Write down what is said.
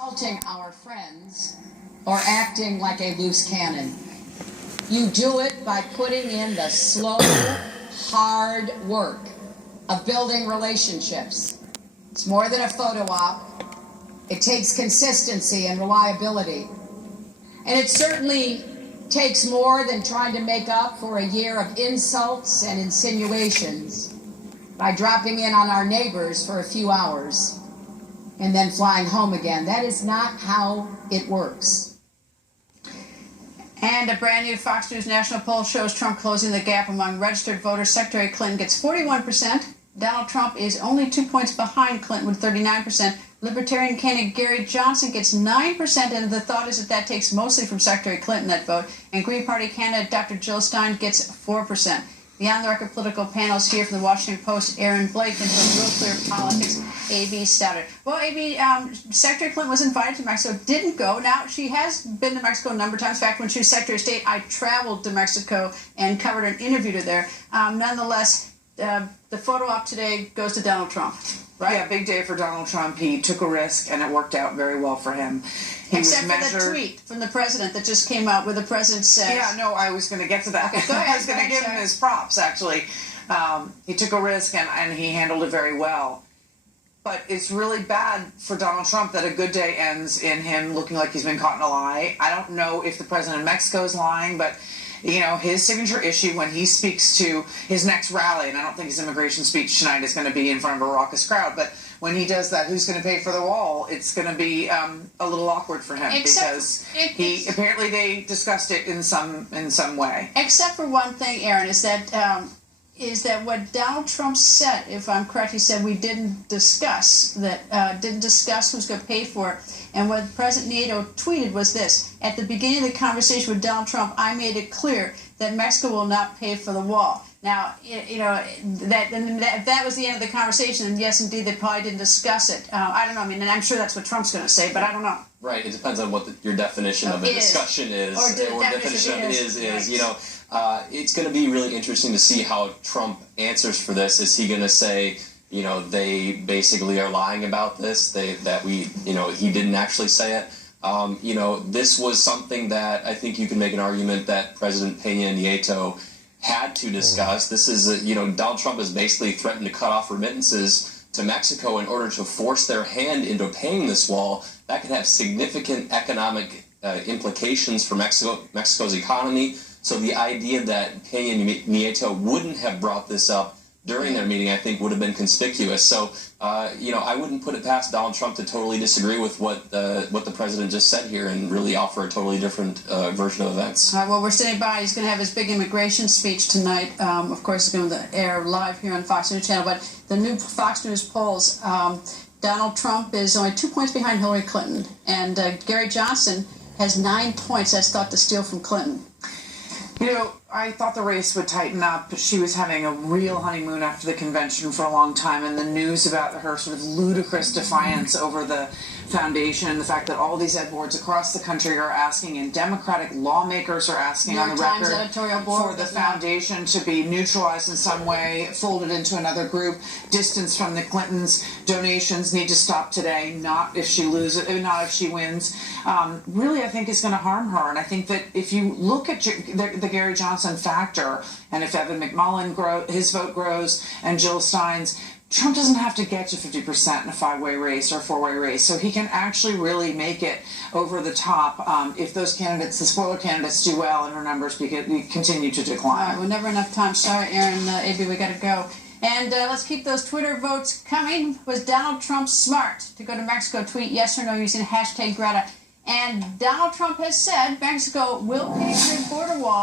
insulting our friends or acting like a loose cannon. You do it by putting in the slow, hard work of building relationships. It's more than a photo op. It takes consistency and reliability. And it certainly takes more than trying to make up for a year of insults and insinuations by dropping in on our neighbors for a few hours and then flying home again. That is not how it works. And a brand new Fox News national poll shows Trump closing the gap among registered voters. Secretary Clinton gets 41%. Donald Trump is only 2 points behind Clinton with 39%. Libertarian candidate Gary Johnson gets 9%, and the thought is that takes mostly from Secretary Clinton, that vote. And Green Party candidate Dr. Jill Stein gets 4%. The on-the-record political panel is here from the Washington Post, Aaron Blake, and from Real Clear Politics, A.B. Stouter. Well, A.B., Secretary Clinton was invited to Mexico, didn't go. Now, she has been to Mexico a number of times. In fact, when she was Secretary of State, I traveled to Mexico and covered an interview there. Nonetheless, the photo op today goes to Donald Trump, right? Yeah, big day for Donald Trump. He took a risk, and it worked out very well for him. Except for the tweet from the president that just came out where the president says... Yeah, no, I was going to get to that. Okay, go ahead. I was going to give him his props, actually. He took a risk, and he handled it very well. But it's really bad for Donald Trump that a good day ends in him looking like he's been caught in a lie. I don't know if the president of Mexico is lying, but... You know, his signature issue when he speaks to his next rally, and I don't think his immigration speech tonight is going to be in front of a raucous crowd, but when he does that, who's going to pay for the wall, it's going to be a little awkward for him because apparently they discussed it in some way. Except for one thing, Aaron, is that what Donald Trump said, if I'm correct, he said we didn't discuss who's going to pay for it. And what President Nieto tweeted was this: at the beginning of the conversation with Donald Trump, I made it clear that Mexico will not pay for the wall. Now, you know, if that was the end of the conversation, and yes, indeed, they probably didn't discuss it. I don't know. I mean, and I'm sure that's what Trump's going to say, but I don't know. Right. It depends on what your definition of a discussion is, or definition of it is. Right. You know, it's going to be really interesting to see how Trump answers for this. Is he going to say, you know, they basically are lying about this, he didn't actually say it? You know, this was something that I think you can make an argument that President Peña Nieto had to discuss. This is, Donald Trump has basically threatened to cut off remittances to Mexico in order to force their hand into paying this wall. That could have significant economic implications for Mexico's economy. So the idea that Peña Nieto wouldn't have brought this up during their meeting, I think, would have been conspicuous. So, I wouldn't put it past Donald Trump to totally disagree with what the president just said here and really offer a totally different version of events. All right, well, we're standing by. He's going to have his big immigration speech tonight. Of course, it's going to air live here on Fox News Channel. But the new Fox News polls, Donald Trump is only 2 points behind Hillary Clinton. And Gary Johnson has 9 points. That's thought to steal from Clinton. You know, I thought the race would tighten up. She was having a real honeymoon after the convention for a long time, and the news about her sort of ludicrous defiance over the foundation and the fact that all these ed boards across the country are asking, and Democratic lawmakers are asking on the record for the foundation to be neutralized in some way, folded into another group, distanced from the Clintons. Donations need to stop today, not if she wins. Really, I think is going to harm her. And I think that if you look at the Gary Johnson factor, and if Evan McMullin his vote grows, and Jill Stein's, Trump doesn't have to get to 50% in a 5-way race or a 4-way race, so he can actually really make it over the top if those candidates, the spoiler candidates, do well and her numbers continue to decline. All right, well, never enough time. Sorry, Aaron, A.B., we got to go. And let's keep those Twitter votes coming. Was Donald Trump smart to go to Mexico? Tweet yes or no using hashtag Greta. And Donald Trump has said Mexico will pay for a border wall.